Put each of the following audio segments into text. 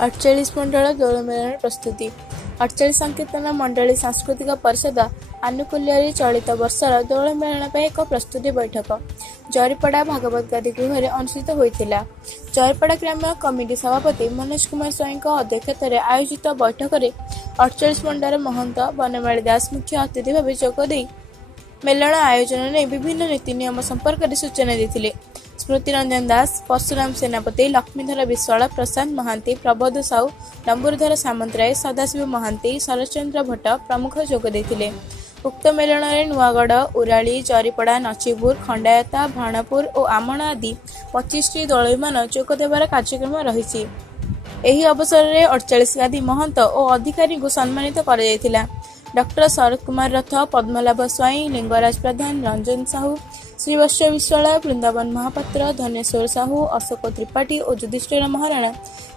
48 मंडल दୋलमेलन प्रस्तुति 48 संकीर्तन मंडली सांस्कृतिक परिषद आनुकूल्य चलित वर्षर दोलमेलन एक प्रस्तुति बैठक जरीपड़ा भागवत गादी गृह अनुष्ठित होता। जरीपड़ा ग्राम्य कमिटी सभापति मनोज कुमार स्वाई अध्यक्षत आयोजित बैठक में 48 मंडल महंत बनमाली दास मुख्य अतिथि भाव जोगदे मेलन आयोजन ने विभिन्न नीति नियम संपर्क में सूचना देते। स्मृति रंजन दास, परशुराम सेनापति, लक्ष्मीधर विश्वाल, प्रशांत महांती, प्रबोध साहू, डंबुरधर सामंतराय, सदाशिव महांती, शरचंद्र भट्ट प्रमुख जोग देते। उक्त मेलन में नुआगढ़, उराली, जरीपड़ा, नचिपुर, खंडायता, भाणपुर और आमण आदि 25टी दलईमान जोग देवार कार्यक्रम रही। एही अवसर में 48 गादी महंत और अधिकारी को सम्मानित कर डॉक्टर शरद कुमार रथ, पद्मलाभ स्वाई, लिंगराज प्रधान, रंजन साहू, श्रीवत्स विश्वाल, वृंदावन महापात्र, धनेश्वर साहू, अशोक त्रिपाठी और युधिष्ठिर महाराणा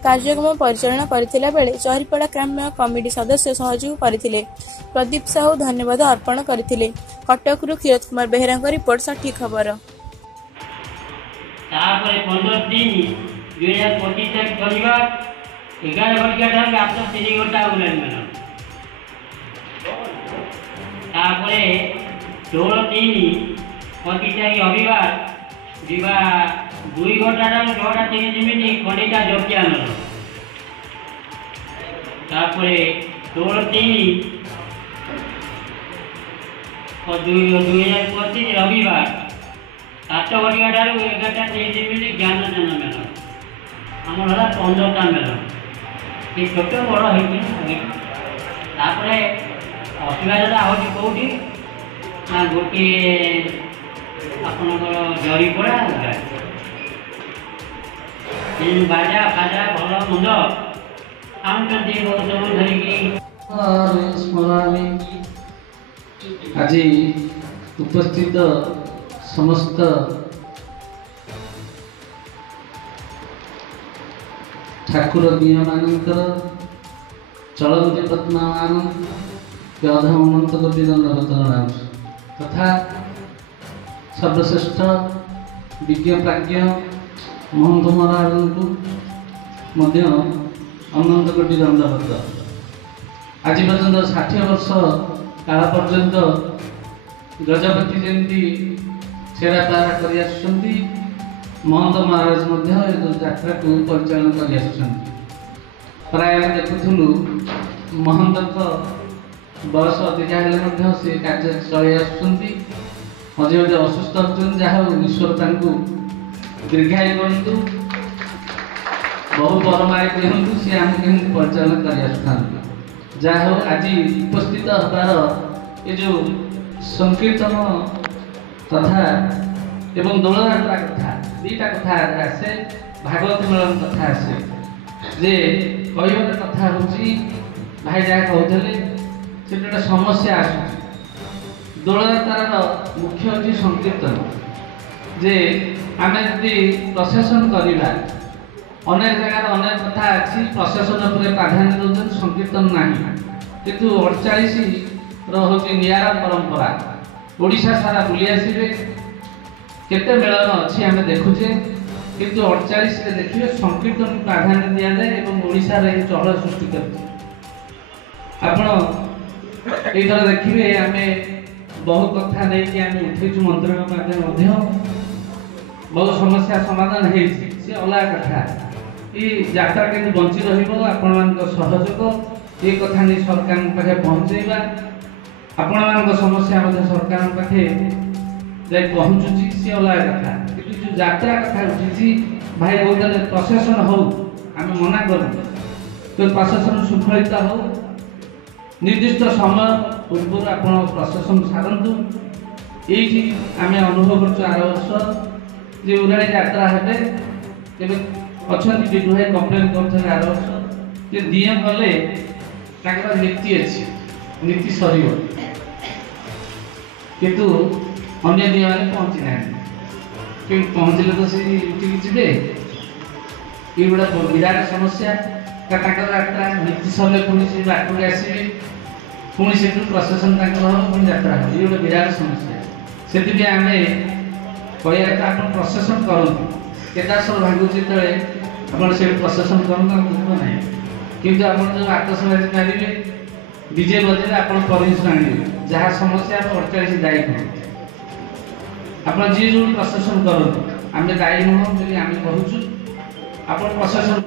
कार्यक्रम परिचालन करथिला बेले जरीपड़ा ग्राम्य कमिटी सदस्य सहयोग करथिले। प्रदीप साहू धन्यवाद अर्पण करथिले। कटकरू क्षीरत कुमार बेहेरा रिपोर्ट सठी खबर। तापर 15 दिन 2025 तक परिवार 11 घंटा ठार आपन 3 घंटा उलान मन तापर 16 दिन 25 तारिख रविवार दिवा 2 घंटा ठार 6:30 मिनिट खंडिता जप्यान तापर 16 दिन 2025 रविवार 7 घंटा ठार 11:30 मिनिट ज्ञान दान मेल आम 15टा मेल ये छोट बड़ होपर असुविधा हूँ कौटी ना गोटे आपणकर जरीपड़ा बाजा फाजा भल मंद आउंट सब धरिकी स्मरामि। आज उपस्थित समस्त ठाकुर दिय मानकर चलती पत्मा मान अधमंत कोटि दंडवत तथा सर्वश्रेष्ठ विज्ञ प्राज्ञ महंत महाराज को अनंत कोटि दंडवत। आज पर्यंत 60 वर्ष काल पर्यंत गजपति जयंती छेड़ा तारा कर महंत महाराज यात्रा को परिचालन कर प्राय देखुलु महंत बयस अधिका हेल्ले से कार्य चलि आसुँच मझे मझे असुस्थ होती जहाँ ईश्वर दीर्घायु करूँ बहु परमाय दिखु सी आम केमी परिचालन कर जहाँ हो आज उपस्थित हबार ये जो संकीर्तन कथा एवं दोलयात्रा कथा दीटा कथा आसे भागवत मेलन कथा आसे जे कहबार कथा हूँ भाई जहाँ कहते से गोटे समस्या आस दोलयात्रार मुख्य हूँ संकीर्तन जे आम यदि प्रशासन करवा अनेक जगह अनेक कथा अच्छी प्रशासन पर प्राधान्य दौर संकीर्तन ना किंतु 48 हूँ निरा परंपरा ओडिशा सारा बुली आसवे केते मेलन अच्छी आम देखुचे किंतु 48 देखिए संकीर्तन प्राधान्य दि जाए और ओडिशा चल सृष्टि कर आपथर देखिए आम बहु कथा नहीं आम उठेचु मंत्री बहुत समस्या समाधान सी अलग कथा ये यात्रा के बंची सहयोग ये कथा नहीं सरकार पाखे पहुँचेगा आपण समस्या सरकार पाखे जाए पहुँचुची सी अलग कथा कि जो यात्रा कथा उठी भाई कहते प्रशासन हो आम मना करूँ तो प्रशासन शृंखलित हो निर्दिष्ट समय पूर्व आप प्रशासन सारतु ये आम अनुभव कर आर वर्ष जो उराड़ी यात्रा हे अच्छा विदुभाई कम्प्लेन कर आर वर्ष जे दिए गले नीति अच्छी नीति सर किंतु अन्य दिए मैंने पहुँची ना कि पहुँचले तो सी उठिक जी ये गोटे विराट समस्या यात्रा नीति सर पुणी से बाटक आसवे पुणी से प्रशासन पुणी यात्रा हो ये गोटे विराट समस्या से आम कह प्रशासन करूँ केदारश्वर भांगुची ଆପଣ ସେ ପ୍ରଶାସନ କରନ୍ତୁ, ଆମ ଦୁଃଖ ନାହିଁ। କିନ୍ତୁ ଆପଣ ଯେଉଁ ଆତସବାଜି ମାରିବେ, ଡିଜେ ବଜେଇଲେ ଆପଣ ପରମିଶନ ଆଣିବେ, ଯାହା ସମସ୍ୟା 48 ଦାୟୀ ନୁହଁ। ଆପଣ ଯିଏ ଯେଉଁ ପ୍ରଶାସନ କରନ୍ତୁ, ଆମେ ଦାୟୀ ନୁହଁ ବୋଲି ଆମେ କହୁଛୁ। ଆପଣ ପ୍ରଶାସନ